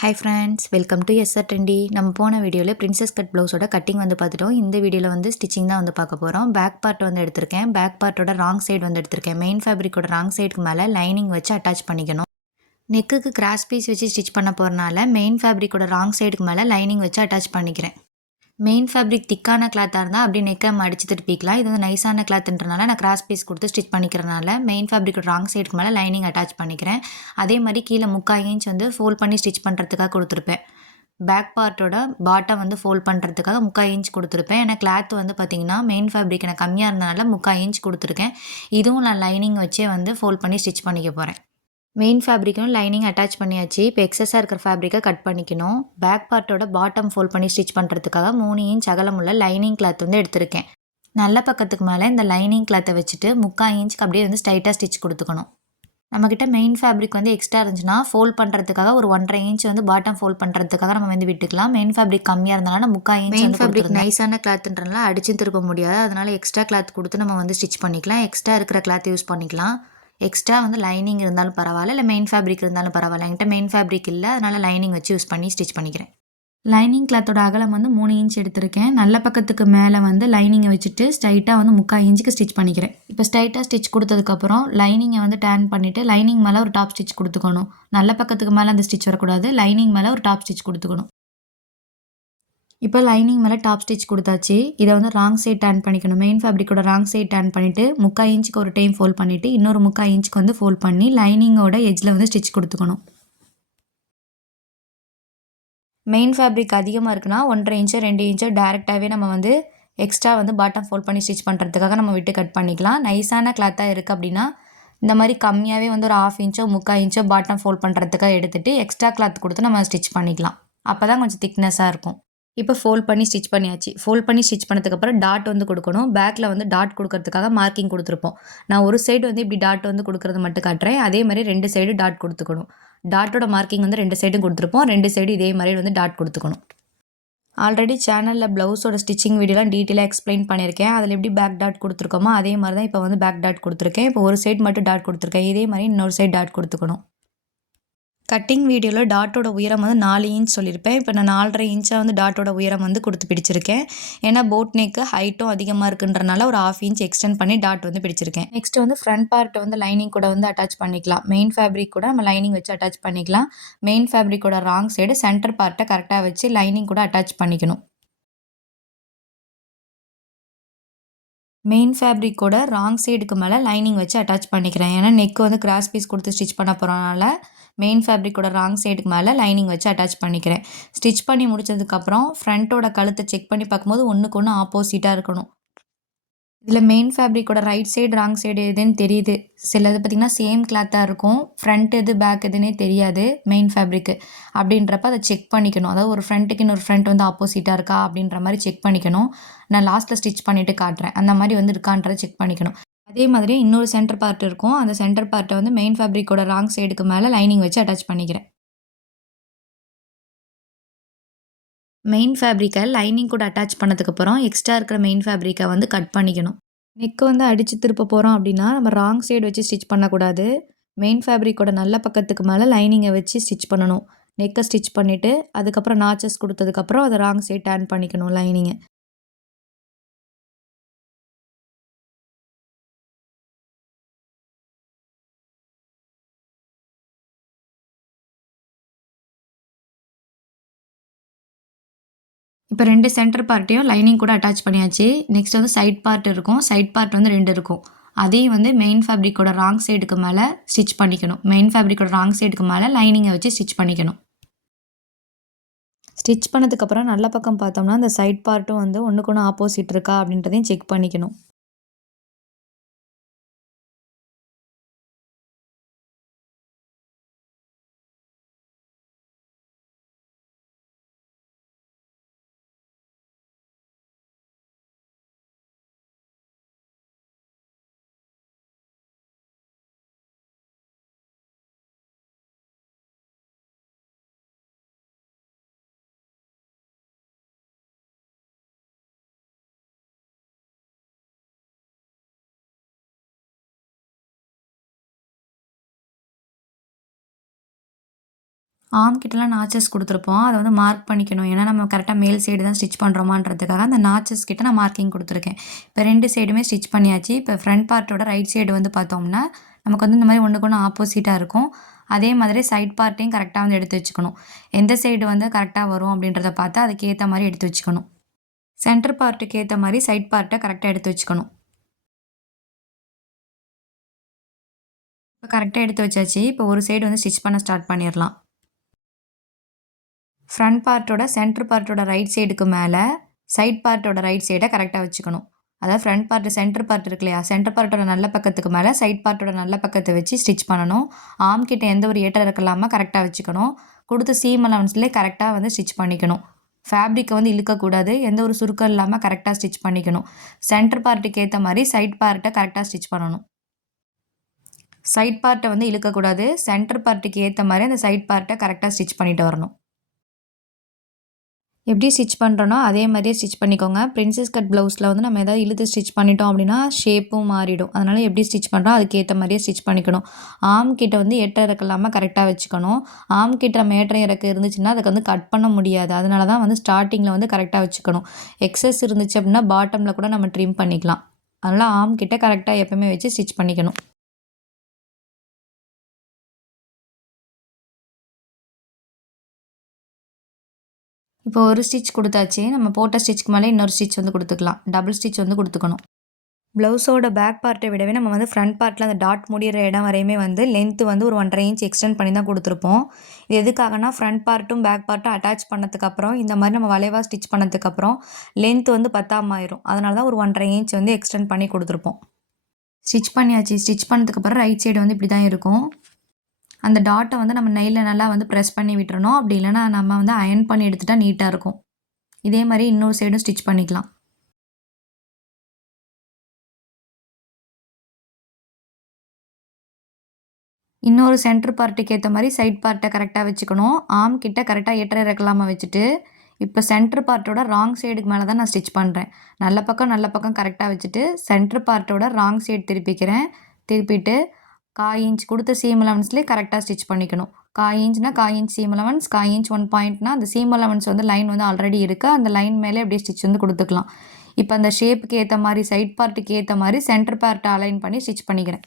Hi friends welcome to S trendy நம்ம போன வீடியோவில் பிரின்சஸ் கட் ப்ளவுஸோட கட்டிங் வந்து பார்த்துட்டோம். இந்த வீடியோவில் வந்து ஸ்டிச்சிங் தான் வந்து பார்க்க போகிறோம் பேக் பார்ட் வந்து எடுத்திருக்கேன். பேக் பார்ட்டோட ராங் சைடு வந்து எடுத்திருக்கேன். மெயின் ஃபேப்ரிக்கோட ராங் சைடுக்கு மேலே லைனிங் வச்சு அட்டாச் பண்ணிக்கணும். நெக்குக்கு கிராஸ் பீஸ் வச்சு ஸ்டிச் பண்ண போகிறனால மெயின் ஃபேப்ரிக்கோட ராங் சைடுக்கு மேலே லைனிங் வச்சு அட்டாச் பண்ணிக்கிறேன். மெயின் ஃபேப்ரிக் திக்கான கிளாத்தாக இருந்தால் அப்படியே நெக்கை அடிச்சு திருப்பிக்கலாம். இது வந்து நைஸான கிளாத்ன்றனால நான் கிராஸ் பீஸ் கொடுத்து ஸ்டிச் பண்ணிக்கிறனால மெயின் ஃபேப்ரிக் ராங் சைடுக்கு மேலே லைனிங் அட்டாச் பண்ணிக்கிறேன். அதே மாதிரி கீழே முக்கால் இன்ச் வந்து ஃபோல்ட் பண்ணி ஸ்டிச் பண்ணுறதுக்காக கொடுத்துருப்பேன். பேக் பார்ட்டோட பாட்டம் வந்து ஃபோல்ட் பண்ணுறதுக்காக முக்கால் இன்ச் கொடுத்துருப்பேன். ஏன்னா கிளாத் வந்து பார்த்திங்கன்னா மெயின் ஃபேப்ரிக் எனக்கு கம்மியாக இருந்தனால முக்கால் இன்ச் கொடுத்துருக்கேன். இதுவும் நான் லைனிங் வச்சே வந்து ஃபோல்ட் பண்ணி ஸ்டிச் பண்ணிக்க போகிறேன் மெயின் ஃபேப்ரிக்கும் லைனிங் அட்டாச் பண்ணியாச்சு. இப்போ எக்ஸஸாக இருக்கிற ஃபேப்ரிக்கை கட் பண்ணிக்கணும். பேக் பார்ட்டோட பாட்டம் ஃபோல்ட் பண்ணி ஸ்டிச் பண்ணுறதுக்காக மூணு இன்ச் அகலமுள்ள லைனிங் கிளாத் வந்து எடுத்திருக்கேன். நல்ல பக்கத்துக்கு மேலே இந்த லைனிங் கிளாத்தை வச்சுட்டு முக்கால் இன்ச்சுக்கு அப்படியே வந்து ஸ்ட்ரைட்டாக ஸ்டிச் கொடுத்துக்கணும். நம்மக்கிட்ட மெயின் ஃபேப்ரிக் வந்து எக்ஸ்ட்ரா இருந்துச்சுன்னா ஃபோல்ட் பண்ணுறதுக்காக ஒரு ஒன்றரை இன்ச் வந்து பாட்டம் ஃபோல்ட் பண்ணுறதுக்காக நம்ம வந்து விட்டுக்கலாம். மெயின் ஃபேப்ரிக் கம்மியாக இருந்தாலும் முக்கால் இன்ச் மெயின் ஃபேப்ரிக் நைஸான கிளாத்ன்றனால அடிச்சு திருப்ப முடியாது. அதனால் எக்ஸ்ட்ரா கிளாத் கொடுத்து நம்ம வந்து ஸ்டிச் பண்ணிக்கலாம். எக்ஸ்ட்ரா இருக்கிற கிளாத் யூஸ் பண்ணிக்கலாம். எக்ஸ்ட்ரா வந்து லைனிங் இருந்தாலும் பரவாயில்ல இல்லை மெயின் ஃபேப்ரிக் இருந்தாலும் பரவாயில்ல. என்கிட்ட மெயின் ஃபேப்ரிக் இல்லை அதனால் லைனிங் வச்சு யூஸ் பண்ணி ஸ்டிச் பண்ணிக்கிறேன். லைனிங் கிளாத்தோட அகலம் வந்து மூணு இன்ச் எடுத்திருக்கேன். நல்ல பக்கத்துக்கு மேலே வந்து லைனிங்கை வச்சுட்டு ஸ்ட்ரைட்டாக வந்து முக்கால் இன்ச்சுக்கு ஸ்டிச் பண்ணிக்கிறேன். இப்போ ஸ்ட்ரைட்டாக ஸ்டிச் கொடுத்ததுக்கப்புறம் லைனிங்கை வந்து டேன் பண்ணிவிட்டு லைனிங் மேலே ஒரு டாப் ஸ்டிச் கொடுத்துக்கணும். நல்ல பக்கத்துக்கு மேலே அந்த ஸ்டிச் வரக்கூடாது லைனிங் மேலே ஒரு டாப் ஸ்டிச் கொடுத்துக்கணும். இப்போ லைனிங் மேலே டாப் ஸ்டிச் கொடுத்தாச்சு. இதை வந்து ராங் சைட் டேன் பண்ணிக்கணும். மெயின் ஃபேப்ரிக்கோட ராங் சைட் டேன் பண்ணிவிட்டு முக்கால் இன்ச்சுக்கு ஒரு டைம் ஃபோல்ட் பண்ணிவிட்டு இன்னொரு முக்கால் இன்ச்சுக்கு வந்து ஃபோல்ட் பண்ணி லைனிங்கோட எஜ்ஜில் வந்து ஸ்டிச் கொடுத்துக்கணும். மெயின் ஃபேப்ரிக் அதிகமாக இருக்குன்னா ஒன்றரை இன்ச்சோ ரெண்டு இன்ச்சோ டேரெக்டாகவே நம்ம வந்து எக்ஸ்ட்ரா வந்து பாட்டம் ஃபோல்ட் பண்ணி ஸ்டிச் பண்ணுறதுக்காக நம்ம விட்டு கட் பண்ணிக்கலாம். நைஸான கிளாத்தாக இருக்குது அப்படின்னா இந்த மாதிரி கம்மியாகவே வந்து ஒரு ஆஃப் இன்ச்சோ முக்கால் இன்ச்சோ பாட்டம் ஃபோல்ட் பண்ணுறதுக்காக எடுத்துகிட்டு எக்ஸ்ட்ரா கிளாத் கொடுத்து நம்ம ஸ்டிச் பண்ணிக்கலாம். அப்போ தான் கொஞ்சம் திக்னஸாக இருக்கும். இப்போ ஃபோல்ட் பண்ணி ஸ்டிச் பண்ணியாச்சு. ஃபோல்ட் பண்ணி ஸ்டிச் பண்ணதுக்கப்புறம் டாட் வந்து கொடுக்கணும். பேக்கில் வந்து டாட் கொடுக்கறதுக்காக மார்க்கிங் கொடுத்துருப்போம். நான் ஒரு சைடு வந்து இப்படி டாட் வந்து கொடுக்குறது மட்டும் காட்டுறேன். அதே மாதிரி ரெண்டு சைடு டாட் கொடுத்துக்கணும். டாட்டோட மார்க்கிங் வந்து ரெண்டு சைடும் கொடுத்துருப்போம். ரெண்டு சைடு இதே மாதிரி வந்து டாட் கொடுத்துக்கணும். ஆல்ரெடி சேனலில் ப்ளவுஸோட ஸ்டிச்சிங் வீடியோலாம் டீட்டெயிலாக எக்ஸ்பிளைன் பண்ணியிருக்கேன். அதில் எப்படி பேக் டாட் கொடுத்துருக்கோமோ அதே மாதிரி தான் இப்போ வந்து பேக் டாட் கொடுத்துருக்கேன். இப்போ ஒரு சைடு மட்டும் டாட் கொடுத்துருக்கேன். இதே மாதிரி இன்னொரு சைடு டாட் கொடுத்துக்கணும். கட்டிங் வீடியோவில் டாட்டோட உயரம் வந்து நாலு இன்ச் சொல்லியிருப்பேன். இப்போ நான் நாலரை இன்ச்சாக வந்து டாட்டோட உயரம் வந்து கொடுத்து பிடிச்சிருக்கேன். ஏன்னா போட் நெக்கு ஹைட்டும் அதிகமாக இருக்குன்றனால ஒரு ஆஃப் இன்ச் எக்ஸ்டெண்ட் பண்ணி டாட் வந்து பிடிச்சிருக்கேன். நெக்ஸ்ட் வந்து ஃப்ரண்ட் பார்ட் வந்து லைனிங் கூட வந்து அட்டாச் பண்ணிக்கலாம். மெயின் ஃபேப்ரிக் கூட நம்ம லைனிங் வச்சு அட்டாச் பண்ணிக்கலாம். மெயின் ஃபேப்ரிக்கோட ராங் சைடு சென்டர் பார்ட்டை கரெக்டாக வச்சு லைனிங் கூட அட்டாச் பண்ணிக்கணும். மெயின் ஃபேப்ரிக்கோட ராங் சைடுக்கு மேலே லைனிங் வச்சு அட்டாச் பண்ணிக்கிறேன். ஏன்னா நெக் வந்து கிராஸ் பீஸ் கொடுத்து ஸ்டிச் பண்ண போகிறனால மெயின் ஃபேப்ரிக்கோட ராங் சைடுக்கு மேலே லைனிங் வச்சு அட்டாச் பண்ணிக்கிறேன். ஸ்டிச் பண்ணி முடிச்சதுக்கப்புறம் ஃப்ரண்ட்டோட கழுத்தை செக் பண்ணி பார்க்கும்போது ஒன்றுக்கு ஒன்று ஆப்போசிட்டாக இருக்கணும். இதில் மெயின் ஃபேப்ரிக்கோட ரைட் சைடு ராங் சைடு எதுன்னு தெரியுது. சிலது பார்த்திங்கன்னா சேம் கிளாத்தாக இருக்கும். ஃப்ரண்ட் எது பேக் எதுன்னே தெரியாது மெயின் ஃபேப்ரிக்கு அப்படின்றப்ப அதை செக் பண்ணிக்கணும். அதாவது ஒரு ஃப்ரண்ட்டுக்கு இன்னொரு ஃப்ரண்ட் வந்து ஆப்போசிட்டாக இருக்கா அப்படின்ற மாதிரி செக் பண்ணிக்கணும். நான் லாஸ்ட்டில் ஸ்டிச் பண்ணிவிட்டு காட்டுறேன். அந்த மாதிரி வந்து இருக்கான்றதை செக் பண்ணிக்கணும். அதே மாதிரி இன்னொரு சென்டர் பார்ட் இருக்கும். அந்த சென்டர் பார்ட்டை வந்து மெயின் ஃபேப்ரிக்கோட ராங் சைடுக்கு மேலே லைனிங் வச்சு அட்டாச் பண்ணிக்கிறேன். மெயின் ஃபேப்ரிக்கை லைனிங் கூட அட்டாச் பண்ணதுக்கப்புறம் எக்ஸ்ட்ரா இருக்கிற மெயின் ஃபேப்ரிக்கை வந்து கட் பண்ணிக்கணும். நெக்கு வந்து அடித்து திருப்ப போகிறோம் அப்படின்னா நம்ம ராங் சைடு வச்சு ஸ்டிச் பண்ணக்கூடாது. மெயின் ஃபேப்ரிக்கோட நல்ல பக்கத்துக்கு மேலே லைனிங்கை வச்சு ஸ்டிச் பண்ணணும். நெக்கை ஸ்டிச் பண்ணிவிட்டு அதுக்கப்புறம் நாச்சஸ் கொடுத்ததுக்கப்புறம் அதை ராங் சைட் டேன் பண்ணிக்கணும் லைனிங்கை இப்போ ரெண்டு சென்டர் பார்ட்டையும் லைனிங் கூட அட்டாச் பண்ணியாச்சு. நெக்ஸ்ட் வந்து சைட் பார்ட் இருக்கும். சைட் பார்ட் வந்து ரெண்டு இருக்கும். அதையும் வந்து மெயின் ஃபேப்ரிக்கோட ராங் சைடுக்கு மேலே ஸ்டிச் பண்ணிக்கணும். மெயின் ஃபேப்ரிக்கோட ராங் சைடுக்கு மேலே லைனிங்கை வச்சு ஸ்டிச் பண்ணிக்கணும். ஸ்டிச் பண்ணதுக்கப்புறம் நல்ல பக்கம் பார்த்தோம்னா அந்த சைட் பார்ட்டும் வந்து ஒன்றுக்கு ஒன்று ஆப்போசிட் இருக்கா அப்படின்றதையும் செக் பண்ணிக்கணும். ஆம் கிட்டலாம் நாச்சஸ் கொடுத்துருப்போம். அதை வந்து மார்க் பண்ணிக்கணும். ஏன்னா நம்ம கரெக்டாக மேல் சைடு தான் ஸ்டிச் பண்ணுறோமான்றதுக்காக அந்த நாச்சஸ் கிட்ட நான் மார்க்கிங் கொடுத்துருக்கேன். இப்போ ரெண்டு சைடுமே ஸ்டிச் பண்ணியாச்சு. இப்போ ஃப்ரண்ட் பார்ட்டோட ரைட் சைடு வந்து பார்த்தோம்னா நமக்கு வந்து இந்த மாதிரி ஒன்றுக்கு ஒன்று ஆப்போசிட்டாக இருக்கும். அதே மாதிரி சைட் பார்ட்டையும் கரெக்டாக வந்து எடுத்து வச்சுக்கணும். எந்த சைடு வந்து கரெக்டாக வரும் அப்படின்றத பார்த்து அதுக்கேற்ற மாதிரி எடுத்து வச்சுக்கணும். சென்டர் பார்ட்டுக்கு ஏற்ற மாதிரி சைட் பார்ட்டை கரெக்டாக எடுத்து வச்சுக்கணும். இப்போ கரெக்டாக எடுத்து வச்சாச்சு. இப்போ ஒரு சைடு வந்து ஸ்டிச் பண்ண ஸ்டார்ட் பண்ணிடலாம். ஃப்ரண்ட் பார்ட்டோட சென்டர் பார்ட்டோட ரைட் சைடுக்கு மேலே சைட் பார்ட்டோட ரைட் சைடை கரெக்டாக வச்சுக்கணும். அதாவது ஃப்ரண்ட் பார்ட்டு சென்டர் பார்ட் இருக்கு இல்லையா? சென்டர் பார்ட்டோட நல்ல பக்கத்துக்கு மேலே சைட் பார்ட்டோட நல்ல பக்கத்தை வச்சு ஸ்டிச் பண்ணணும். ஆம் கிட்ட எந்த ஒரு ஏற்றம் இருக்கலாமல் கரெக்டாக வச்சுக்கணும். கொடுத்த சீம் அலவன்ஸ்லேயே கரெக்டாக வந்து ஸ்டிச் பண்ணிக்கணும். ஃபேப்ரிக்கை வந்து இழுக்கக்கூடாது. எந்த ஒரு சுருக்கம் இல்லாமல் கரெக்டாக ஸ்டிச் பண்ணிக்கணும். சென்டர் பார்ட்டுக்கு ஏற்ற மாதிரி சைட் பார்ட்டை கரெக்டாக ஸ்டிச் பண்ணணும். சைட் பார்ட்டை வந்து இழுக்கக்கூடாது. சென்டர் பார்ட்டுக்கு ஏற்ற மாதிரி அந்த சைட் பார்ட்டை கரெக்டாக ஸ்டிச் பண்ணிட்டு வரணும். எப்படி ஸ்டிச் பண்ணுறோனோ அதே மாதிரியே ஸ்டிச் பண்ணிக்கோங்க. பிரின்சஸ் கட் ப்ளவுஸில் வந்து நம்ம எதாவது இழுத்து ஸ்டிச் பண்ணிட்டோம் அப்படின்னா ஷேப்பும் மாறிடும். அதனால் எப்படி ஸ்டிச் பண்ணுறோம் அதுக்கேற்ற மாதிரியே ஸ்டிச் பண்ணிக்கணும். ஆம் கிட்ட வந்து ஏற்ற இறக்கு இல்லாமல் கரெக்டாக வச்சுக்கணும். ஆம் கிட்ட நம்ம ஏற்ற இறக்கு இருந்துச்சுன்னா அதுக்கு வந்து கட் பண்ண முடியாது. அதனால தான் வந்து ஸ்டார்டிங்கில் வந்து கரெக்டாக வச்சுக்கணும். எக்ஸஸ் இருந்துச்சு அப்படின்னா பாட்டமில் கூட நம்ம ட்ரிம் பண்ணிக்கலாம். அதனால் ஆம் கிட்ட கரெக்டாக எப்போயுமே வச்சு ஸ்டிச் பண்ணிக்கணும். இப்போ ஒரு ஸ்டிச் கொடுத்தாச்சு நம்ம போட்ட ஸ்டிச்சுக்கு மேலே இன்னொரு ஸ்டிச் வந்து கொடுத்துக்கலாம். டபுள் ஸ்டிச் வந்து கொடுத்துக்கணும். ப்ளவுஸோட பேக் பார்ட்டை விடவே நம்ம வந்து ஃப்ரண்ட் பார்ட்டில் அந்த டாட் முடிகிற இடம் வரையுமே வந்து லென்த்து வந்து ஒரு ஒன்றரை இன்ச் எக்ஸ்டெண்ட் பண்ணி தான் கொடுத்துருப்போம். இது எதுக்காகனா ஃப்ரண்ட் பார்ட்டும் பேக் பார்ட்டும் அட்டாச் பண்ணதுக்கப்புறம் இந்த மாதிரி நம்ம வளைவாக ஸ்டிச் பண்ணதுக்கப்புறம் லென்த் வந்து பத்தாமாயிரும் அதனால தான் ஒரு ஒன்றரை இன்ச் வந்து எக்ஸ்டெண்ட் பண்ணி கொடுத்துருப்போம். ஸ்டிச் பண்ணியாச்சு. ஸ்டிச் பண்ணதுக்கப்புறம் ரைட் சைடு வந்து இப்படி தான் இருக்கும். அந்த டாட்டை வந்து நம்ம நெய்யில் நல்லா வந்து ப்ரெஸ் பண்ணி விட்டுறணும். அப்படி இல்லைனா நம்ம வந்து அயன் பண்ணி எடுத்துட்டால் நீட்டாக இருக்கும். இதே மாதிரி இன்னொரு சைடும் ஸ்டிச் பண்ணிக்கலாம். இன்னொரு சென்டர் பார்ட்டுக்கு ஏற்ற மாதிரி சைட் பார்ட்டை கரெக்டாக வச்சுக்கணும். ஆம் கிட்ட கரெக்டாக ஏற்ற இறக்கலாமல் வச்சுட்டு இப்போ சென்டர் பார்ட்டோட ராங் சைடுக்கு மேலே தான் நான் ஸ்டிச் பண்ணுறேன் நல்ல பக்கம் நல்ல பக்கம் கரெக்டாக வச்சுட்டு சென்டர் பார்ட்டோட ராங் சைடு திருப்பிக்கிறேன். திருப்பிட்டு காய் இன்ச் கொடுத்த சீம் அலவன்ஸ்லேயே கரெக்டாக ஸ்டிச் பண்ணிக்கணும். காய் இன்ச்னா காய் இன்ச் சீம் அலவன்ஸ் காய் இன்ச் ஒன் பாயிண்ட்னா அந்த சீம் அலவன்ஸ் வந்து லைன் வந்து ஆல்ரெடி இருக்குது அந்த லைன் மேலே அப்படியே ஸ்டிச் வந்து கொடுத்துக்கலாம். இப்போ அந்த ஷேப்புக்கு ஏற்ற மாதிரி சைட் பார்ட்டுக்கு ஏற்ற மாதிரி சென்டர் பார்ட்டை அலைன் பண்ணி ஸ்டிச் பண்ணிக்கிறேன்.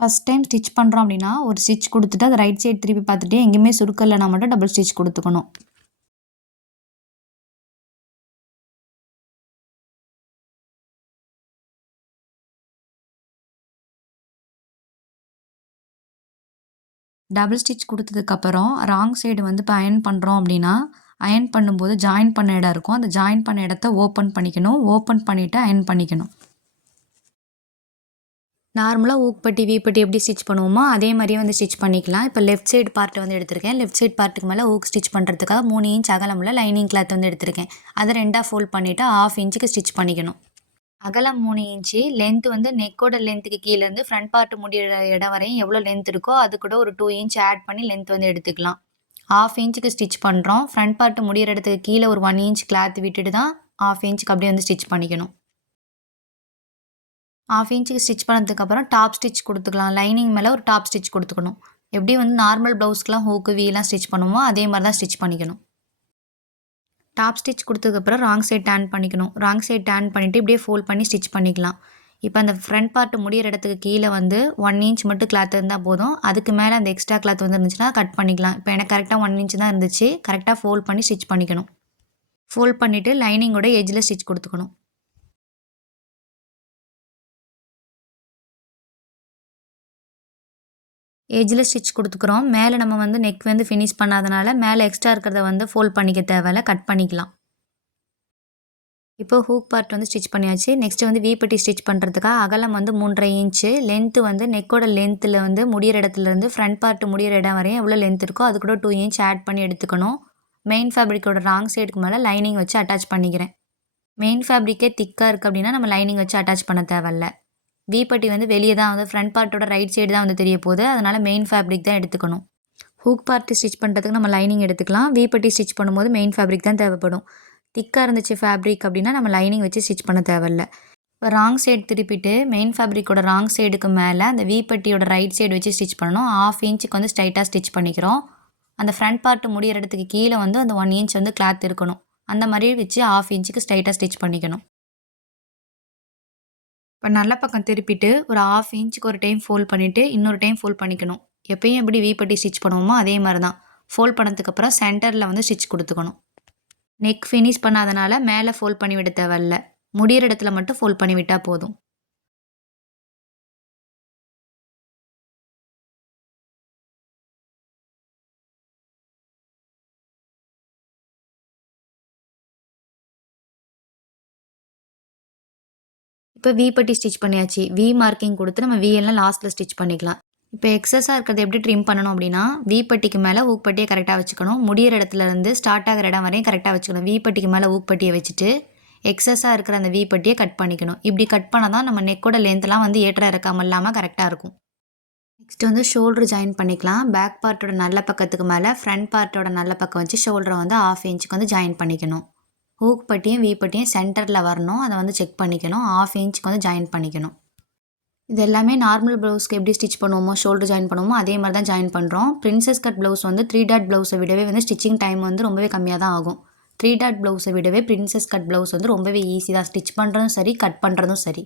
ஃபஸ்ட் டைம் ஸ்டிச் பண்ணுறோம் அப்படின்னா ஒரு ஸ்டிச் கொடுத்துட்டு அதை ரைட் சைடு திருப்பி பார்த்துட்டு எங்கேயுமே சுருக்கலைனா மட்டும் டபுள் ஸ்டிச் கொடுத்துக்கணும். டபுள் ஸ்டிச் கொடுத்ததுக்கப்புறம் ராங் சைடு வந்து இப்போ அயன் பண்ணுறோம் அப்படின்னா அயன் பண்ணும்போது ஜாயின் பண்ண இடம் இருக்கும். அந்த ஜாயின் பண்ண இடத்த ஓப்பன் பண்ணிக்கணும். ஓப்பன் பண்ணிவிட்டு அயன் பண்ணிக்கணும். நார்மலாக ஊக்பட்டி வீப்பட்டி எப்படி ஸ்டிச் பண்ணுவோமோ அதே மாதிரியே வந்து ஸ்டிச் பண்ணிக்கலாம். இப்போ லெஃப்ட் சைடு பார்ட்டை வந்து எடுத்திருக்கேன். லெஃப்ட் சைடு பார்ட்டுக்கு மேலே ஊக் ஸ்டிச் பண்ணுறதுக்காக மூணு இன்ச் அகலமுள்ள லைனிங் கிளாத் வந்து எடுத்திருக்கேன். அதை ரெண்டாக ஃபோல்ட் பண்ணிவிட்டு ஆஃப் இன்ச்சுக்கு ஸ்டிச் பண்ணிக்கணும். அகலம் மூணு இன்ச்சு லென்த் வந்து நெக்கோட லென்த்துக்கு கீழேருந்து ஃப்ரண்ட் பார்ட் முடிகிற இடம் வரையும் எவ்வளோ லென்த் இருக்கோ அது கூட ஒரு டூ இன்ச் ஆட் பண்ணி லென்த் வந்து எடுத்துக்கலாம். ஆஃப் இன்ச்சுக்கு ஸ்டிச் பண்ணுறோம் ஃப்ரண்ட் பார்ட் முடிகிற இடத்துக்கு கீழே ஒரு ஒன் இன்ச் கிளாத் விட்டுட்டு தான் ஆஃப் இன்ச்சுக்கு அப்படியே வந்து ஸ்டிச் பண்ணிக்கணும். ஆஃப் இன்ச்சுக்கு ஸ்டிச் பண்ணதுக்கப்புறம் டாப் ஸ்டிச் கொடுத்துக்கலாம். லைனிங் மேலே ஒரு டாப் ஸ்டிச் கொடுத்துக்கணும். எப்படி வந்து நார்மல் ப்ளவுஸ்க்கெலாம் ஹூக்கு வீலாம் ஸ்டிச் பண்ணுவோமோ அதே மாதிரி தான் ஸ்டிச் பண்ணிக்கணும். டாப் ஸ்டிச் கொடுத்ததுக்கப்புறம் ராங் சைட் டேன் பண்ணிக்கணும். ராங் சைட் டேன் பண்ணிவிட்டு இப்படியே ஃபோல்ட் பண்ணி ஸ்டிச் பண்ணிக்கலாம். இப்போ அந்த ஃப்ரண்ட் பார்ட் முடிகிற இடத்துக்கு கீழே வந்து ஒன் இன்ச் மட்டும் கிளாத் இருந்தால் போதும். அதுக்கு மேலே அந்த எக்ஸ்ட்ரா கிளாத் வந்து இருந்துச்சுன்னா கட் பண்ணிக்கலாம். இப்போ எனக்கு கரெக்டாக ஒன் இன்ச் தான் இருந்துச்சு. கரெக்டாக ஃபோல்ட் பண்ணி ஸ்டிச் பண்ணிக்கணும். ஃபோல்ட் பண்ணிவிட்டு லைனிங்கோட எஜ்ஜில் ஸ்டிச் கொடுத்துக்கணும். எஜ்ஜில் ஸ்டிச் கொடுத்துக்குறோம். மேலே நம்ம வந்து நெக் வந்து ஃபினிஷ் பண்ணாதனால மேலே எக்ஸ்ட்ரா இருக்கிறத வந்து ஃபோல்ட் பண்ணிக்க தேவையில்ல. கட் பண்ணிக்கலாம். இப்போ ஹூக் பார்ட் வந்து ஸ்டிச் பண்ணியாச்சு. நெக்ஸ்ட்டு வந்து வீப்பட்டி ஸ்டிச் பண்ணுறதுக்காக அகலம் வந்து மூன்றரை இன்ச்சு லென்த்து வந்து நெக்கோட லென்த்தில் வந்து முடிகிற இடத்துலேருந்து ஃப்ரண்ட் பார்ட் முடிகிற இடம் வரையும் எவ்வளோ லென்த் இருக்கோ அது கூட டூ இன்ச் ஆட் பண்ணி எடுத்துக்கணும். மெயின் ஃபேப்ரிக்கோட ராங் சைடுக்கு மேலே லைனிங் வச்சு அட்டாச் பண்ணிக்கிறேன். மெயின் ஃபேப்ரிக்கே திக்காக இருக்குது அப்படின்னா நம்ம லைனிங் வச்சு அட்டாச் பண்ண தேவையில்ல. வீப்பட்டி வந்து வெளியே தான் வந்து ஃப்ரண்ட் பார்ட்டோட ரைட் சைடு தான் வந்து தெரிய போகுது. அதனால் மெயின் ஃபேப்ரிக் தான் எடுத்துக்கணும். ஹூக் பார்ட்டு ஸ்டிச் பண்ணுறதுக்கு நம்ம லைனிங் எடுத்துக்கலாம். வீப்பட்டி ஸ்டிச் பண்ணும்போது மெயின் ஃபேப்ரிக் தான் தேவைப்படும். திக்காக இருந்துச்சு ஃபேப்ரிக் அப்படின்னா நம்ம லைனிங் வச்சு ஸ்டிச் பண்ண தேவையில்ல. இப்போ ராங் சைடு திருப்பிட்டு மெயின் ஃபேப்ரிக்கோட ராங் சைடுக்கு மேலே அந்த வீப்பட்டியோட ரைட் சைடு வச்சு ஸ்டிச் பண்ணணும். ஆஃப் இன்ச்சுக்கு வந்து ஸ்ட்ரைட்டாக ஸ்டிச் பண்ணிக்கிறோம். அந்த ஃப்ரண்ட் பார்ட்டு முடிகிற இடத்துக்கு கீழே வந்து அந்த ஒன் இன்ச் வந்து கிளாத் இருக்கணும். அந்த மாதிரி வச்சு ஆஃப் இன்ச்சுக்கு ஸ்ட்ரைட்டாக ஸ்டிச் பண்ணிக்கணும். இப்போ நல்ல பக்கம் திருப்பிட்டு ஒரு ஆஃப் இன்ச்சுக்கு ஒரு டைம் ஃபோல்ட் பண்ணிவிட்டு இன்னொரு டைம் ஃபோல்ட் பண்ணிக்கணும். எப்பயும் எப்படி வீப்பட்டி ஸ்டிச் பண்ணுவோமோ அதே மாதிரி தான் ஃபோல்ட் பண்ணதுக்கப்புறம் சென்டரில் வந்து ஸ்டிச் கொடுத்துக்கணும். நெக் ஃபினிஷ் பண்ணாதனால மேலே ஃபோல்ட் பண்ணி விட தேவையில்ல. முடிகிற இடத்துல மட்டும் ஃபோல்ட் பண்ணி விட்டால் போதும். இப்போ வி பட்டி ஸ்டிச் பண்ணியாச்சு. வி மார்க்கிங் கொடுத்து நம்ம வி எல்லாம் லாஸ்ட்டில் ஸ்டிச் பண்ணிக்கலாம். இப்போ எக்ஸஸாக இருக்கிறது எப்படி ட்ரிம் பண்ணணும் அப்படின்னா வி பட்டிக்கு மேலே ஊப்பட்டியை கரெக்டாக வச்சுக்கணும். முடியிற இடத்துலேருந்து ஸ்டார்ட் ஆகிற இடம் வரையும் கரெக்டாக வச்சுக்கணும். வி பட்டிக்கு மேலே ஊக்பட்டியை வச்சுட்டு எக்ஸஸாக இருக்கிற அந்த வி பட்டியை கட் பண்ணிக்கணும். இப்படி கட் பண்ணால் தான் நம்ம நெக்கோட லென்த்லாம் வந்து ஏற்ற இறக்காமல் இல்லாமல் கரெக்டாக இருக்கும். நெக்ஸ்ட் வந்து ஷோல்டர் ஜாயின் பண்ணிக்கலாம். பேக் பார்ட்டோட நல்ல பக்கத்துக்கு மேலே ஃப்ரண்ட் பார்ட்டோட நல்ல பக்கம் வச்சு ஷோல்டரை வந்து ஆஃப் இன்ச்சுக்கு வந்து ஜாயின் பண்ணிக்கணும். ஹூக் பட்டியும் வி பட்டியும் சென்டரில் வரணும். அதை வந்து செக் பண்ணிக்கணும். ஆஃப் இன்ச்சுக்கு வந்து ஜாயின் பண்ணிக்கணும். இது எல்லாமே நார்மல் ப்ளவுஸ்க்கு எப்படி ஸ்டிச் பண்ணுவோமோ ஷோல்டர் ஜாயின் பண்ணுவோமோ அதே மாதிரி தான் ஜாயின் பண்ணுறோம் பிரின்சஸ் கட் ப்ளவுஸ் வந்து த்ரீ டாட் ப்ளவுஸை விடவே வந்து ஸ்டிச்சிங் டைம் வந்து ரொம்பவே கம்மியாக தான் ஆகும். த்ரீ டாட் ப்ளவுஸை விடவே பிரின்சஸ் கட் ப்ளவுஸ் வந்து ரொம்பவே ஈஸி தான். ஸ்டிச் பண்ணுறதும் சரி கட் பண்ணுறதும் சரி.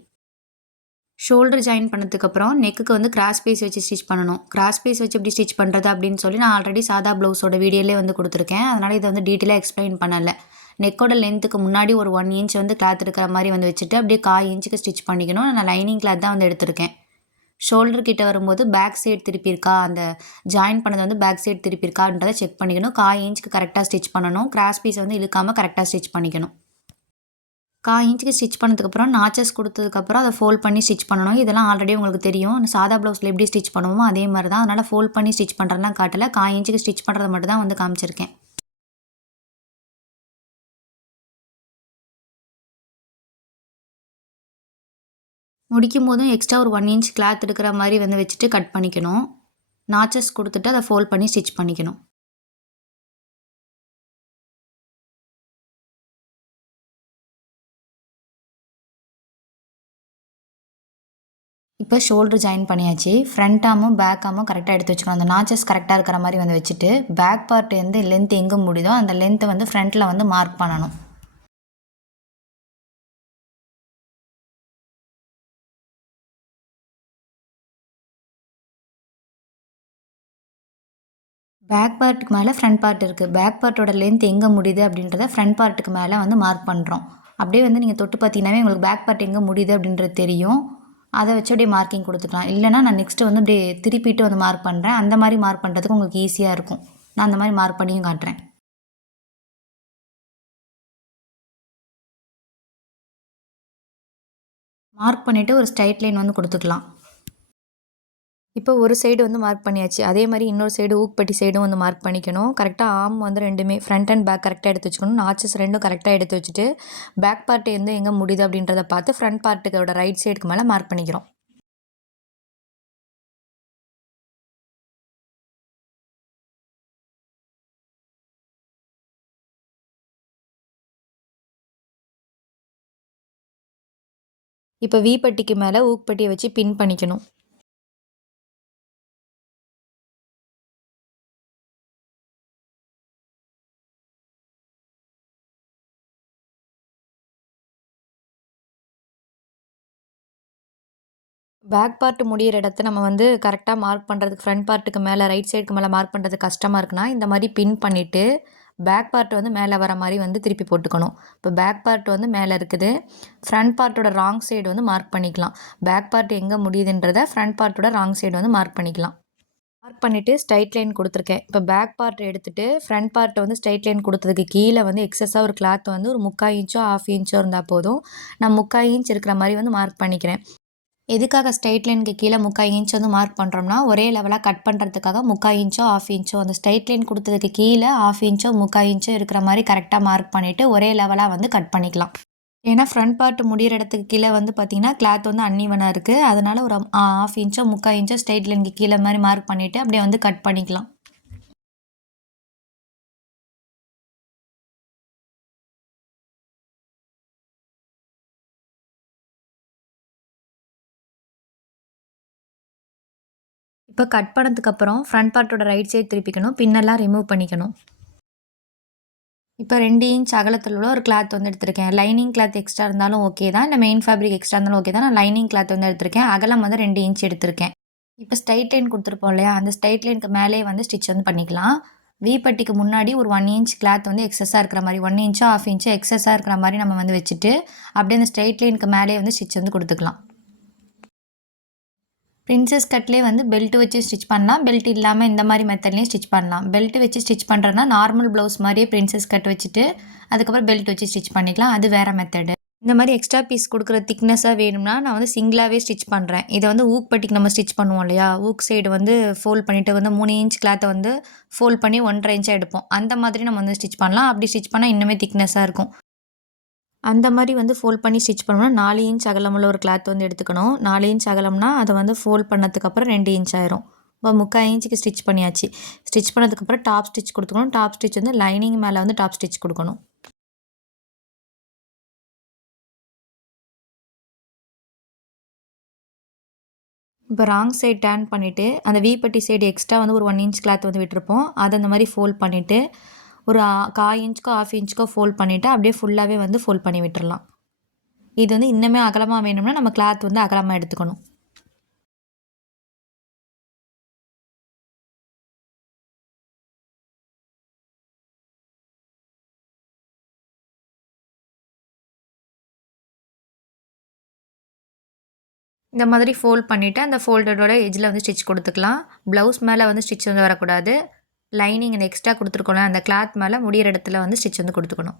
ஷோல்டர் ஜாயின் பண்ணதுக்கப்புறம் நெக்குக்கு வந்து கிராஸ் பீஸ் வச்சு ஸ்டிச் பண்ணணும். கிராஸ் பீஸ் வச்சு எப்படி ஸ்டிச் பண்ணுறது அப்படின்னு சொல்லி நான் ஆல்ரெடி சாதா ப்ளவுஸோட வீடியோலே வந்து கொடுத்துருக்கேன். அதனால் இதை வந்து டீட்டெயிலாக எக்ஸ்பிளைன் பண்ணலை. நெக்கோட லென்த்துக்கு முன்னாடி ஒரு ஒன் இன்ச் வந்து கிளாத் இருக்கிற மாதிரி வந்து வச்சுட்டு அப்படியே காய் இன்ச்சுக்கு ஸ்டிச் பண்ணிக்கணும். நான் லைனிங் கிளாத் தான் வந்து எடுத்திருக்கேன். ஷோல்டர் கிட்ட வரும்போது பேக் சைடு திருப்பியிருக்கா? அந்த ஜாயின் பண்ணது வந்து பேக் சைடு திருப்பியிருக்கான்றதை செக் பண்ணிக்கணும். காய் இன்ச்சுக்கு கரெக்டாக ஸ்டிச் பண்ணணும். கிராஸ் பீஸ் வந்து இழுக்காமல் கரெக்டாக ஸ்டிச் பண்ணிக்கணும். காய் இன்ச்சுக்கு ஸ்டிச் பண்ணதுக்கப்புறம் நாச்சஸ் கொடுத்ததுக்கப்புறம் அதை ஃபோல்ட் பண்ணி ஸ்டிச் பண்ணணும். இதெல்லாம் ஆல்ரெடி உங்களுக்கு தெரியும். சாதா ப்ளவுஸில் எப்படி ஸ்டிச் பண்ணுவோமோ அதே மாதிரி தான் அதனால் ஃபோல்ட் பண்ணி ஸ்டிச் பண்ணுறதுலாம் காட்டலை. காய் இன்ச்சுக்கு ஸ்டிச் பண்ணுறது மட்டும் தான் வந்து காமிச்சிருக்கேன். முடிக்கும் போதும் எக்ஸ்ட்ரா ஒரு ஒன் இன்ச் கிளாத் எடுக்கிற மாதிரி வந்து வச்சுட்டு கட் பண்ணிக்கணும். நாச்சஸ் கொடுத்துட்டு அதை ஃபோல்ட் பண்ணி ஸ்டிச் பண்ணிக்கணும். இப்போ ஷோல்டர் ஜாயின் பண்ணியாச்சு. ஃப்ரண்ட் ஆமும் பேக் ஆமும் கரெக்டாக எடுத்து வச்சுக்கணும். அந்த நாச்சஸ் கரெக்டாக இருக்கிற மாதிரி வந்து வச்சுட்டு பேக் பார்ட் வந்து லென்த் எங்கே முடியுதோ அந்த லென்த்தை வந்து ஃப்ரண்ட்டில் வந்து மார்க் பண்ணணும். பேக் பார்ட்டுக்கு மேலே ஃப்ரண்ட் பார்ட் இருக்குது பேக் பார்ட்டோட லென்த் எங்கே முடியுது அப்படின்றத ஃப்ரண்ட் பார்ட்டுக்கு மேலே வந்து மார்க் பண்ணுறோம் அப்படியே வந்து நீங்கள் தொட்டு பார்த்தீங்கன்னாவே உங்களுக்கு பேக் பார்ட் எங்கே முடியுது அப்படின்றது தெரியும். அதை வச்சு அப்படியே மார்க்கிங் கொடுத்துக்கலாம். இல்லைனா நான் நெக்ஸ்ட்டு வந்து அப்படியே திருப்பிட்டு வந்து மார்க் பண்ணுறேன் அந்த மாதிரி மார்க் பண்ணுறதுக்கு உங்களுக்கு ஈஸியாக இருக்கும். நான் அந்த மாதிரி மார்க் பண்ணியும் காட்டுறேன். மார்க் பண்ணிவிட்டு ஒரு ஸ்ட்ரைட் லைன் வந்து கொடுத்துக்கலாம். இப்போ ஒரு சைடு வந்து மார்க் பண்ணியாச்சு. அதே மாதிரி இன்னொரு சைடு ஊக்பட்டி சைடும் வந்து மார்க் பண்ணிக்கணும். கரெக்டாக ஆம் வந்து ரெண்டுமே ஃப்ரண்ட் அண்ட் பேக் கரெக்டாக எடுத்து வச்சுக்கணும். நாச்சஸ் ரெண்டும் கரெக்டாக எடுத்து வச்சுட்டு பேக் பார்ட் வந்து எங்கே முடியுது அப்படின்றத பார்த்து ஃப்ரண்ட் பார்ட்டுக்கோட ரைட் சைடுக்கு மேலே மார்க் பண்ணிக்கிறோம். இப்போ வி பட்டிக்கு மேலே ஊக்பட்டியை வச்சு பின் பண்ணிக்கணும். பேக் பார்ட் முடிகிற இடத்த நம்ம வந்து கரெக்டாக மார்க் பண்ணுறதுக்கு ஃப்ரண்ட் பார்ட்டுக்கு மேலே ரைட் சைடுக்கு மேலே மார்க் பண்ணுறது கஷ்டமாக இருக்குன்னா இந்த மாதிரி பின் பண்ணிவிட்டு பேக் பார்ட் வந்து மேலே வர மாதிரி வந்து திருப்பி போட்டுக்கணும். இப்போ பேக் பார்ட் வந்து மேலே இருக்குது. ஃப்ரண்ட் பார்ட்டோட ராங் சைடு வந்து மார்க் பண்ணிக்கலாம். பேக் பார்ட் எங்கே முடியுதுன்றத ஃப்ரண்ட் பார்ட்டோட ராங் சைடு வந்து மார்க் பண்ணிக்கலாம். மார்க் பண்ணிவிட்டு ஸ்ட்ரைட் லைன் கொடுத்துருக்கேன். இப்போ பேக் பார்ட் எடுத்துகிட்டு ஃப்ரண்ட் பார்ட்டை வந்து ஸ்ட்ரைட் லைன் கொடுத்ததுக்கு கீழே வந்து எக்ஸஸாக ஒரு கிளாத் வந்து ஒரு முக்கால் இன்ச்சோ ஆஃப் இன்ச்சோ இருந்தால் போதும். நான் முக்கால் இன்ச் இருக்கிற மாதிரி வந்து மார்க் பண்ணிக்கிறேன். எதுக்காக ஸ்ட்ரைட் லைனுக்கு கீழே முக்கால் இன்ச் வந்து மார்க் பண்ணுறோம்னா ஒரே லெவலாக கட் பண்ணுறதுக்காக முக்கால் இன்ச்சோ ஆஃப் இன்ச்சோ அந்த ஸ்ட்ரைட் லைன் கொடுத்ததுக்கு கீழே ஆஃப் இன்ச்சோ முக்கால் இன்ச்சோ இருக்கிற மாதிரி கரெக்டாக மார்க் பண்ணிவிட்டு ஒரே லெவலாக வந்து கட் பண்ணிக்கலாம். ஏன்னா ஃப்ரண்ட் பார்ட் முடிகிற இடத்துக்கு கீழே வந்து பார்த்தீங்கன்னா கிளாத் வந்து அன்னிவனாக இருக்குது அதனால் ஒரு ஆஃப் இன்ச்சோ முக்கால் இன்ச்சோ ஸ்ட்ரைட் லைனுக்கு கீழே மாதிரி மார்க் பண்ணிவிட்டு அப்படியே வந்து கட் பண்ணிக்கலாம். இப்போ கட் பண்ணதுக்கப்புறம் ஃப்ரண்ட் பார்ட்டோட ரைட் சைடு திருப்பிக்கணும். பின்னெல்லாம் ரிமூவ் பண்ணிக்கணும். இப்போ ரெண்டு இன்ச் அகலத்தில் உள்ள ஒரு கிளாத் வந்து எடுத்திருக்கேன். லைனிங் கிளாத் எக்ஸ்ட்ரா இருந்தாலும் ஓகே தான். இல்லை மெயின் ஃபேப்ரிக் எக்ஸ்ட்ரா இருந்தாலும் ஓகே தான். நான் லைனிங் கிளாத் வந்து எடுத்திருக்கேன். அகலம் வந்து ரெண்டு இன்ச் எடுத்திருக்கேன். இப்போ ஸ்ட்ரைட் லைன் கொடுத்துருப்போம் இல்லையா? அந்த ஸ்ட்ரைட் லைனுக்கு மேலே வந்து ஸ்டிச் வந்து பண்ணிக்கலாம். வீப்பட்டிக்கு முன்னாடி ஒரு ஒன் இன்ச் கிளாத் வந்து எக்ஸஸாக இருக்கிற மாதிரி ஒன் இன்ச்சோ ஆஃப் இன்ச்சோ எக்ஸஸாக இருக்கிற மாதிரி நம்ம வந்து வச்சுட்டு அப்படியே அந்த ஸ்ட்ரைட் லைனுக்கு மேலே வந்து ஸ்டிச் வந்து கொடுத்துக்கலாம். பிரின்சஸ் கட்லேயே வந்து பெல்ட் வச்சு ஸ்டிச் பண்ணலாம். பெல்ட் இல்லாமல் இந்த மாதிரி மெத்தட்லேயும் ஸ்டிச் பண்ணலாம். பெல்ட் வச்சு ஸ்டிச் பண்ணுறதுனா நார்மல் ப்ளவுஸ் மாதிரியே பிரின்சஸ் கட் வச்சுட்டு அதுக்கப்புறம் பெல்ட் வச்சு ஸ்டிச் பண்ணிக்கலாம். அது வேறு மெத்தடு இந்த மாதிரி எக்ஸ்ட்ரா பீஸ் கொடுக்குற திக்னஸாக வேணும்னா நான் வந்து சிங்கிளாகவே ஸ்டிச் பண்ணுறேன் இதை வந்து ஊக் பட்டிக்கு நம்ம ஸ்டிச் பண்ணுவோம் இல்லையா? ஊக் சைடு வந்து ஃபோல்ட் பண்ணிவிட்டு வந்து மூணு இன்ச் கிளாத்தை வந்து ஃபோல்ட் பண்ணி ஒன்றரை இன்ச்சாக எடுப்போம். அந்த மாதிரி நம்ம வந்து ஸ்டிச் பண்ணலாம். அப்படி ஸ்டிச் பண்ணால் இன்னுமே திக்னஸாக இருக்கும். அந்த மாதிரி வந்து ஃபோல்ட் பண்ணி ஸ்டிச் பண்ணோம்னா நாலு இன்ச் அகலமுள்ள ஒரு கிளாத் வந்து எடுத்துக்கணும். நாலு இன்ச் அகலம்னா அதை வந்து ஃபோல்ட் பண்ணதுக்கப்புறம் ரெண்டு இன்ச் ஆயிரும். இப்போ முக்கால் இன்ச்சுக்கு ஸ்டிச் பண்ணியாச்சு. ஸ்டிச் பண்ணதுக்கப்புறம் டாப் ஸ்டிச் கொடுத்துக்கணும். டாப் ஸ்டிச் வந்து லைனிங் மேலே வந்து டாப் ஸ்டிச் கொடுக்கணும். இப்போ ராங் சைடு டேர்ன் பண்ணிவிட்டு அந்த வீப்பட்டி சைடு எக்ஸ்ட்ரா வந்து ஒரு ஒன் இன்ச் கிளாத் வந்து விட்டுருப்போம். அதை அந்த மாதிரி ஃபோல்ட் பண்ணிவிட்டு ஒரு கால் இன்ச்சுக்கோ ஆஃப் இன்ச்சுக்கோ ஃபோல்ட் பண்ணிவிட்டு அப்படியே ஃபுல்லாகவே வந்து ஃபோல்ட் பண்ணி விட்டுறலாம். இது வந்து இன்னுமே அகலமாக வேணும்னா நம்ம கிளாத் வந்து அகலமாக எடுத்துக்கணும். இந்த மாதிரி ஃபோல்ட் பண்ணிவிட்டு அந்த ஃபோல்டடோட எஜ்ஜில் வந்து ஸ்டிச் கொடுத்துக்கலாம். ப்ளவுஸ் மேலே வந்து ஸ்டிச் வந்து வரக்கூடாது. லைனிங் அந்த எக்ஸ்ட்ரா கொடுத்துருக்கோம்ல அந்த கிளாத் மேலே முடிகிற இடத்துல வந்து ஸ்டிச் வந்து கொடுத்துக்கணும்.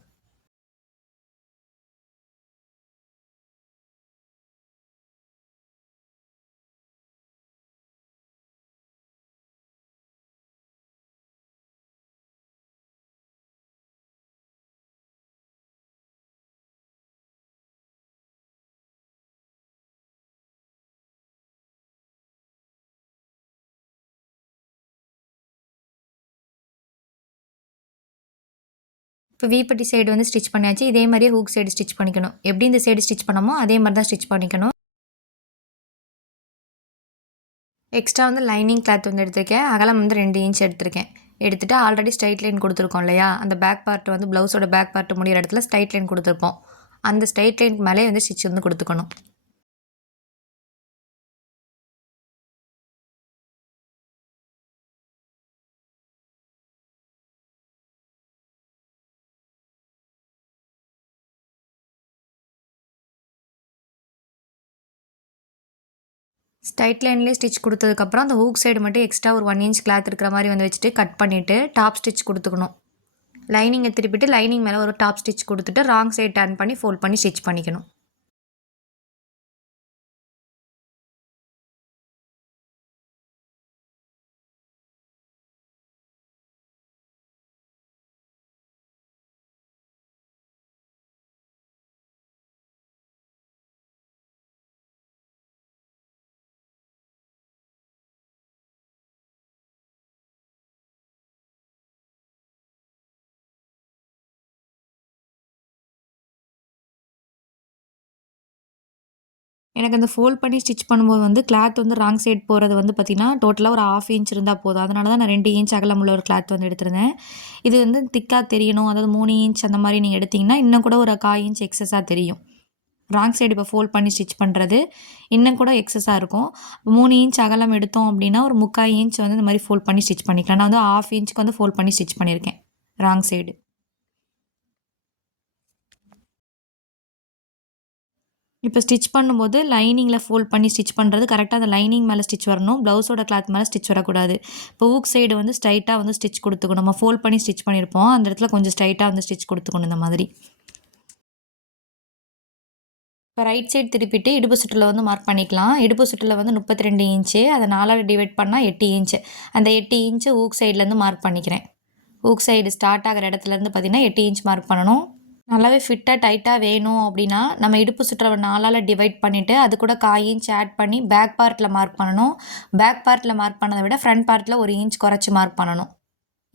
இப்போ வீப்பட்டி சைடு வந்து ஸ்டிச் பண்ணியாச்சு. இதே மாதிரியே ஹூக் சைடு ஸ்டிச் பண்ணிக்கணும். எப்படி இந்த சைடு ஸ்டிச் பண்ணமோ அதே மாதிரி தான் ஸ்டிச் பண்ணிக்கணும். எக்ஸ்ட்ரா வந்து லைனிங் கிளாத் வந்து எடுத்திருக்கேன். அகலம் வந்து ரெண்டு இன்ச் எடுத்திருக்கேன். எடுத்துகிட்டு ஆல்ரெடி ஸ்ட்ரைட் லைன் கொடுத்துருக்கோம் இல்லையா? அந்த பேக் பார்ட் வந்து ப்ளவுஸோட பேக் பார்ட் முடிகிற இடத்துல ஸ்ட்ரைட் லைன் கொடுத்துருப்போம். அந்த ஸ்ட்ரைட் லைன் மேலே வந்து ஸ்டிச் வந்து கொடுத்துக்கணும். ஸ்ட்ரைட் லைன்லேயே ஸ்டிச் கொடுத்ததுக்கப்புறம் அந்த ஹூக் சைடு மட்டும் எக்ஸ்ட்ரா ஒரு ஒன் இன்ச் கிளாத் இருக்கிற மாதிரி வந்து வச்சுட்டு கட் பண்ணிவிட்டு டாப் ஸ்டிச் கொடுத்துக்கணும். லைனிங்கை திருப்பிட்டு லைனிங் மேலே ஒரு டாப் ஸ்டிச் கொடுத்துட்டு ராங் சைடு டர்ன் பண்ணி ஃபோல்ட் பண்ணி ஸ்டிச் பண்ணிக்கணும். எனக்கு அந்த ஃபோல்ட் பண்ணி ஸ்டிச் பண்ணும்போது வந்து கிளாத் வந்து ராங் சைட் போகிறது வந்து பார்த்திங்கன்னா டோட்டலாக ஒரு ஆஃப் இன்ச் இருந்தால் போதும். அதனால தான் நான் ரெண்டு இன்ச் அகலம் உள்ள ஒரு கிளாத் வந்து எடுத்திருந்தேன். இது வந்து திக்காக தெரியணும். அதாவது மூணு இன்ச் அந்த மாதிரி நீங்கள் எடுத்திங்கன்னா இன்னும் கூட ஒரு காய் இன்ச் எக்ஸஸாக தெரியும். ராங் சைடு இப்போ ஃபோல்ட் பண்ணி ஸ்டிச் பண்ணுறது இன்னும் கூட எக்ஸஸாக இருக்கும். மூணு இன்ச் அகலம் எடுத்தோம் அப்படின்னா ஒரு முக்கால் இன்ச் வந்து இந்த மாதிரி ஃபோல்ட் பண்ணி ஸ்டிச் பண்ணிக்கலாம். நான் வந்து ஆஃப் இன்ச்சுக்கு வந்து ஃபோல்ட் பண்ணி ஸ்டிச் பண்ணியிருக்கேன். ராங் சைடு இப்போ ஸ்டிச் பண்ணும்போது லைனிங்கில் ஃபோல்ட் பண்ணி ஸ்டிச் பண்ணுறது கரெக்டாக அந்த லைனிங் மேலே ஸ்டிச் வரணும் ப்ளவுஸோட கிளாத் மேலே ஸ்டிச் வரக்கூடாது. இப்போ ஊக் சைடு வந்து ஸ்ட்ரைட்டாக வந்து ஸ்டிச் கொடுத்துக்கணும். நம்ம ஃபோல்ட் பண்ணி ஸ்டிச் பண்ணியிருப்போம். அந்த இடத்துல கொஞ்சம் ஸ்ட்ரைட்டாக வந்து ஸ்டிச் கொடுத்துக்கணும் இந்த மாதிரி. இப்போ ரைட் சைடு திருப்பிட்டு இடுப்பு சுற்றில் வந்து மார்க் பண்ணிக்கலாம். இடுப்பு சுற்றில் வந்து முப்பத்தி ரெண்டு இன்ச்சு. அதை நாலாவது டிவைட் பண்ணால் எட்டு இன்ச்சு. அந்த எட்டு இன்ச்சு ஊக் சைட்லேருந்து மார்க் பண்ணிக்கிறேன். ஊக் சைடு ஸ்டார்ட் ஆகிற இடத்துலேருந்து பார்த்திங்கன்னா எட்டு இன்ச் மார்க் பண்ணணும். நல்லாவே ஃபிட்டாக டைட்டாக வேணும் அப்படின்னா நம்ம இடுப்பு சுற்றவை நாலால் டிவைட் பண்ணிவிட்டு அது கூட காய் இன்ச் ஆட் பண்ணி பேக் பார்ட்டில் மார்க் பண்ணணும். பேக் பார்ட்டில் மார்க் பண்ணதை விட ஃப்ரண்ட் பார்ட்டில் ஒரு இன்ச் குறைச்சி மார்க் பண்ணணும்.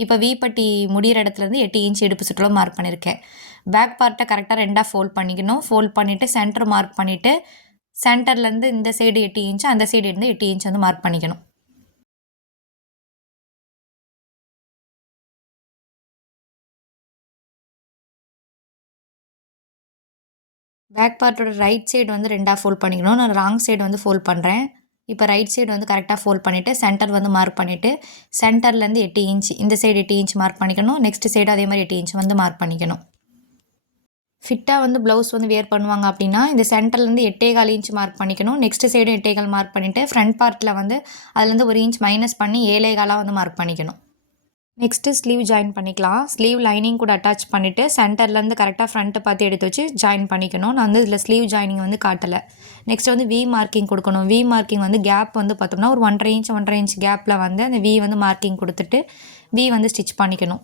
இப்போ வீப்பட்டி முடிகிற இடத்துலேருந்து எட்டு இன்ச் இடுப்பு சுற்றளவு மார்க் பண்ணியிருக்கேன் பேக் பார்ட்டை கரெக்டாக ரெண்டாக ஃபோல்ட் பண்ணிக்கணும். ஃபோல்ட் பண்ணிவிட்டு சென்டர் மார்க் பண்ணிவிட்டு சென்டர்லேருந்து இந்த சைடு எட்டு இன்ச் அந்த சைடு இருந்து எட்டு இன்ச் வந்து மார்க் பண்ணிக்கணும். பேக் பார்ட்டோட ரைட் சைடு வந்து ரெண்டாக ஃபோல்ட் பண்ணிக்கணும். நான் ராங் சைடு வந்து ஃபோல்ட் பண்ணுறேன் இப்போ ரைட் சைடு வந்து கரெக்டாக ஃபோல்ட் பண்ணிவிட்டு சென்டர் வந்து மார்க் பண்ணிவிட்டு சென்டர்லேருந்து எட்டு இன்ச் இந்த சைடு எட்டு இன்ச் மார்க் பண்ணிக்கணும். நெக்ஸ்ட் சைடு அதே மாதிரி எட்டு இன்ச் வந்து மார்க் பண்ணிக்கணும். ஃபிட்டாக வந்து ப்ளவுஸ் வந்து வேர் பண்ணுவாங்க அப்படின்னா இந்த சென்டர்லேருந்து எட்டே கால் இன்ச் மார்க் பண்ணிக்கணும். நெக்ஸ்ட் சைடு எட்டே கால் மார்க் பண்ணிவிட்டு ஃப்ரண்ட் பார்ட்டில் வந்து அதுலேருந்து ஒரு இன்ச் மைனஸ் பண்ணி ஏழே காலாக வந்து மார்க் பண்ணிக்கணும். நெக்ஸ்ட்டு ஸ்லீவ் ஜாயின் பண்ணிக்கலாம். ஸ்லீவ் லைனிங் கூட அட்டாச் பண்ணிவிட்டு சென்டர்லேருந்து கரெக்டாக ஃப்ரண்ட்டை பார்த்து எடுத்து வச்சு ஜாயின் பண்ணிக்கணும். நான் வந்து இதில் ஸ்லீவ் ஜாயினிங் வந்து காட்டலை. நெக்ஸ்ட் வந்து வி மார்க்கிங் கொடுக்கணும். வி மார்க்கிங் வந்து கேப் வந்து பார்த்தோம்னா ஒரு ஒன்றரை இன்ச் ஒன்றரை இன்ச் கேப்பில் வந்து அந்த வி வந்து மார்க்கிங் கொடுத்துட்டு வி வந்து ஸ்டிச் பண்ணிக்கணும்.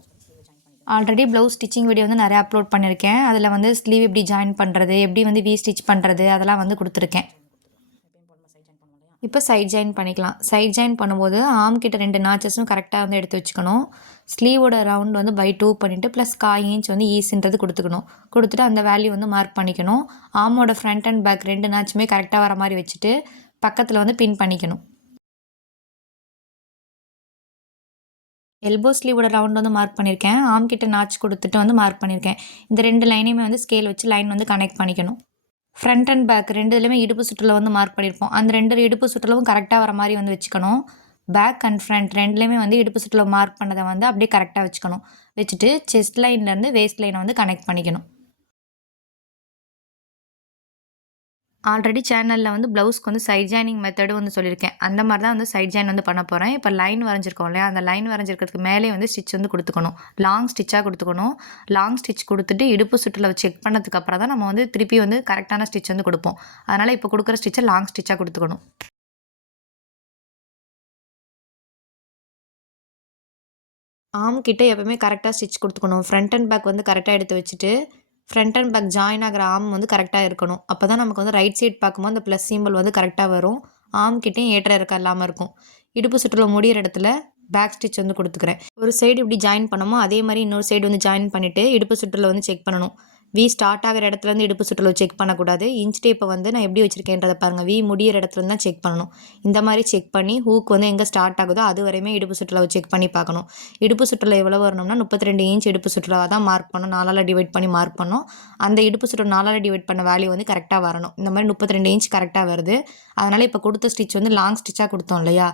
ஆல்ரெடி ப்ளவுஸ் ஸ்டிச்சிங் வீடியோ வந்து நிறையா அப்லோட் பண்ணியிருக்கேன் அதில் வந்து ஸ்லீவ் எப்படி ஜாயின் பண்ணுறது எப்படி வந்து வி ஸ்டிச் பண்ணுறது அதெல்லாம் வந்து கொடுத்துருக்கேன். இப்போ சைட் ஜாயின் பண்ணிக்கலாம். சைட் ஜாயின் பண்ணும்போது ஆம் கிட்ட ரெண்டு நாச்சஸும் கரெக்டாக வந்து எடுத்து வச்சுக்கணும். ஸ்லீவோட ரவுண்ட் வந்து பை டூ பண்ணிவிட்டு ப்ளஸ் காய் இன்ச் வந்து e ஈஸுன்றது கொடுத்துக்கணும். கொடுத்துட்டு அந்த வேல்யூ வந்து மார்க் பண்ணிக்கணும். ஆமோட ஃப்ரண்ட் அண்ட் பேக் ரெண்டு நாச்சுமே கரெக்டாக வர மாதிரி வச்சுட்டு பக்கத்தில் வந்து பின் பண்ணிக்கணும். எல்போ ஸ்லீவோட ரவுண்ட் வந்து மார்க் பண்ணியிருக்கேன் ஆம் கிட்ட நாச் கொடுத்துட்டு வந்து மார்க் பண்ணியிருக்கேன் இந்த ரெண்டு லைனையுமே வந்து ஸ்கேல் வச்சு லைன் வந்து கனெக்ட் பண்ணிக்கணும். ஃப்ரண்ட் அண்ட் பேக் ரெண்டு இதுலேயுமே இடுப்பு சுற்றுலா வந்து மார்க் பண்ணியிருப்போம் அந்த ரெண்டு இடுப்பு சுற்றுலவும் கரெக்டாக வர மாதிரி வந்து வச்சுக்கணும். பேக் அண்ட் ஃப்ரண்ட் ரெண்டுலேயுமே வந்து இடுப்பு சுற்றுல மார்க் பண்ணதை வந்து அப்படியே கரெக்டாக வச்சுக்கணும். வச்சுட்டு செஸ்ட் லைன்லேருந்து வேஸ்ட் லைனை வந்து கனெக்ட் பண்ணிக்கணும். ஆல்ரெடி சேனலில் வந்து ப்ளவுஸ்க்கு வந்து சைட் ஜாயினிங் மெத்தடு வந்து சொல்லியிருக்கேன். அந்த மாதிரி தான் வந்து சைட் ஜாயின் வந்து பண்ண போகிறேன் இப்போ லைன் வரைஞ்சிருக்கோம் இல்லையா? அந்த லைன் வரைஞ்சிருக்கிறதுக்கு மேலே வந்து ஸ்டிச் வந்து கொடுத்துக்கணும். லாங் ஸ்டிச்சாக கொடுத்துக்கணும். லாங் ஸ்டிச் கொடுத்துட்டு இடுப்பு சுற்றில் செக் பண்ணதுக்கு அப்புறம் தான் நம்ம வந்து திருப்பி வந்து கரெக்டான ஸ்டிச் வந்து கொடுப்போம். அதனால் இப்போ கொடுக்குற ஸ்டிச்சை லாங் ஸ்டிச்சாக கொடுத்துக்கணும். ஆம் கிட்டே எப்பவுமே கரெக்டாக ஸ்டிச் கொடுத்துக்கணும். ஃப்ரண்ட் அண்ட் பேக் வந்து கரெக்டாக எடுத்து வச்சுட்டு ஃப்ரண்ட் அண்ட் பேக் ஜாயின் ஆகிற ஆம் வந்து கரெக்டாக இருக்கணும். அப்போ தான் நமக்கு வந்து ரைட் சைட் பார்க்கும்போது அந்த ப்ளஸ் சிம்பிள் வந்து கரெக்டாக வரும். ஆம் கிட்டேயும் ஏற்ற இருக்க இல்லாமல் இருக்கும். இடுப்பு சுற்றுலா முடிகிற இடத்துல பேக் ஸ்டிச் வந்து கொடுத்துக்கிறேன். ஒரு சைடு இப்படி ஜாயின் பண்ணமோ அதே மாதிரி இன்னொரு சைடு வந்து ஜாயின் பண்ணிவிட்டு இடுப்பு சுற்றுலா வந்து செக் பண்ணணும். வி ஸ்டார்ட் ஆகிற இடத்துலேருந்து இடுப்பு சுற்றளவு செக் பண்ணக்கூடாது. இன்ச் டேப்பை வந்து நான் எப்படி வச்சுருக்கேன்றதை பாருங்கள் வி முடியிற இடத்துலேருந்து தான் செக் பண்ணணும். இந்த மாதிரி செக் பண்ணி ஹூக் வந்து எங்கே ஸ்டார்ட் ஆகுதோ அது வரையுமே இடுப்பு சுற்றளவு செக் பண்ணி பார்க்கணும். இடுப்பு சுற்றளவு எவ்வளோ வரணும்னா முப்பத்தி ரெண்டு இன்ச் இடுப்பு சுற்றளவாக தான் மார்க் பண்ணணும். நாலால் டிவைட் பண்ணி மார்க் பண்ணணும். அந்த இடுப்பு சுற்று நாலால் டிவைட் பண்ண வேல்யூ வந்து கரெக்டாக வரணும். இந்த மாதிரி முப்பத்தி ரெண்டு இன்ச் கரெக்டாக வருது. அதனால் இப்போ கொடுத்த ஸ்டிச் வந்து லாங் ஸ்டிச்சாக கொடுத்தோம் இல்லையா?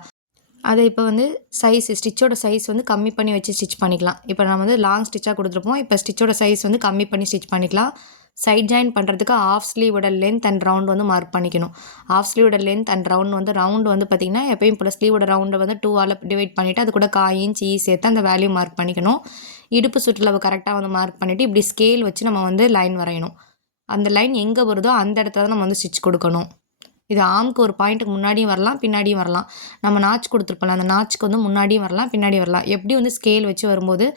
அதை இப்போ வந்து சைஸ் ஸ்டிச்சோட சைஸ் வந்து கம்மி பண்ணி வச்சு ஸ்டிச் பண்ணிக்கலாம். இப்போ நம்ம வந்து லாங் ஸ்டிச்சாக கொடுத்துருப்போம். இப்போ ஸ்டிச்சோட சைஸ் வந்து கம்மி பண்ணி ஸ்டிச் பண்ணிக்கலாம். சைட் ஜாயின் பண்ணுறதுக்கு ஆஃப் ஸ்லீவோட லென்த் அண்ட் ரவுண்ட் வந்து மார்க் பண்ணிக்கணும். ஆஃப் ஸ்லீவோட லென்த் அண்ட் ரவுண்ட் வந்து ரவுண்ட் வந்து பார்த்திங்கன்னா எப்பயும் போல் ஸ்லீவோட ரவுண்டை வந்து டூ ஆல் டிவைட் பண்ணிவிட்டு அது கூட காய் இன்ச் ஈ சேர்த்து அந்த வேல்யூ மார்க் பண்ணிக்கணும். இடுப்பு சுற்றுலாவை கரெக்டாக வந்து மார்க் பண்ணிவிட்டு இப்படி ஸ்கேல் வச்சு நம்ம வந்து லைன் வரையணும். அந்த லைன் எங்கே வருதோ அந்த இடத்துல தான் நம்ம வந்து ஸ்டிச் கொடுக்கணும். இது ஆம்க்கு ஒரு பாயிண்ட்டுக்கு முன்னாடியும் வரலாம் பின்னாடியும் வரலாம். நம்ம நாச் கொடுத்துருப்போம்ல அந்த நாச்சுக்கு வந்து முன்னாடியும் வரலாம் பின்னாடி வரலாம். எப்படி வந்து ஸ்கேல் வச்சு வரும்போது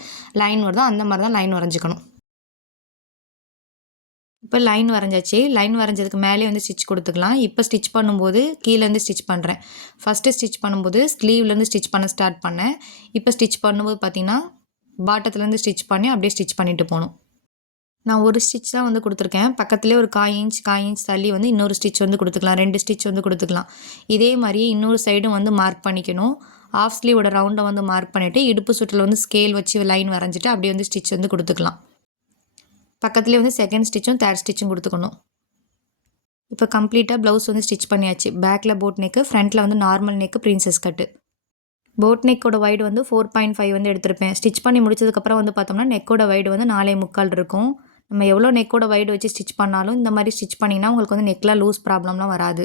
லைன் வருதோ அந்த மாதிரி தான் லைன் வரைஞ்சிக்கணும். இப்போ லைன் வரைஞ்சாச்சு. லைன் வரைஞ்சதுக்கு மேலே வந்து ஸ்டிச் கொடுத்துக்கலாம். இப்போ ஸ்டிச் பண்ணும்போது கீழேருந்து ஸ்டிச் பண்ணுறேன் ஃபஸ்ட்டு ஸ்டிச் பண்ணும்போது ஸ்லீவ்லேருந்து ஸ்டிச் பண்ண ஸ்டார்ட் பண்ணேன். இப்போ ஸ்டிச் பண்ணும்போது பார்த்திங்கன்னா பாட்டத்துலேருந்து ஸ்டிச் பண்ணி அப்படியே ஸ்டிச் பண்ணிட்டு போகணும். நான் ஒரு ஸ்டிச் தான் வந்து கொடுத்துருக்கேன். பக்கத்துலேயே ஒரு காய் இன்ச் காய் இன்ச் தள்ளி வந்து இன்னொரு ஸ்டிச் வந்து கொடுத்துக்கலாம். ரெண்டு ஸ்டிச் வந்து கொடுத்துக்கலாம். இதே மாதிரியே இன்னொரு சைடும் வந்து மார்க் பண்ணிக்கணும். ஆஃப் ஸ்லீவோட ரவுண்டை வந்து மார்க் பண்ணிவிட்டு இடுப்பு சுற்றில் வந்து ஸ்கேல் வச்சு லைன் வரைஞ்சிட்டு அப்படியே வந்து ஸ்டிச் வந்து கொடுத்துக்கலாம். பக்கத்துலேயே வந்து செகண்ட் ஸ்டிச்சும் தேர்ட் ஸ்டிச்சும் கொடுத்துக்கணும். இப்போ கம்ப்ளீட்டாக ப்ளவுஸ் வந்து ஸ்டிச் பண்ணியாச்சு. பேக்கில் போட் நெக்கு ஃப்ரண்ட்டில் வந்து normal neck princess cut boat நெக்கோட வைடு வந்து ஃபோர் பாயிண்ட் ஃபைவ் வந்து எடுத்திருப்பேன். ஸ்டிச் பண்ணி முடிச்சதுக்கப்புறம் வந்து பார்த்தோம்னா நெக்கோட வைடு வந்து நாலே முக்கால் இருக்கும். நம்ம எவ்வளோ நெக்கோட வைடு வச்சு ஸ்டிச் பண்ணாலும் இந்த மாதிரி ஸ்டிச் பண்ணிங்கன்னா உங்களுக்கு வந்து நெக்கில் லூஸ் ப்ராப்ளம்லாம் வராது.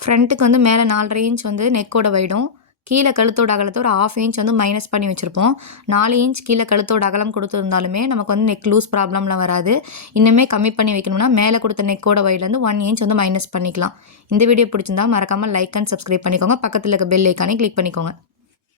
ஃப்ரண்ட்டுக்கு வந்து மேலே நாலரை இன்ச் வந்து நெக்கோட வைடும் கீழே கழுத்தோட அகலத்தை ஒரு ஆஃப் இன்ச் வந்து மைனஸ் பண்ணி வச்சுருப்போம். நாலு இன்ச் கீழே கழுத்தோட அகலம் கொடுத்துருந்தாலுமே நமக்கு வந்து நெக் லூஸ் ப்ராப்ளம்லாம் வராது. இன்னுமே கம்மி பண்ணி வைக்கணும்னா மேலே கொடுத்த நெக்கோட வைட்லேருந்து ஒன் இன்ச் வந்து மைனஸ் பண்ணிக்கலாம். இந்த வீடியோ பிடிச்சிருந்தா மறக்காமல் லைக் அண்ட் சப்ஸ்கிரைப் பண்ணிக்கோங்க. பக்கத்தில் இருக்க பெல் ஐக்கானே கிளிக் பண்ணிக்கோங்க.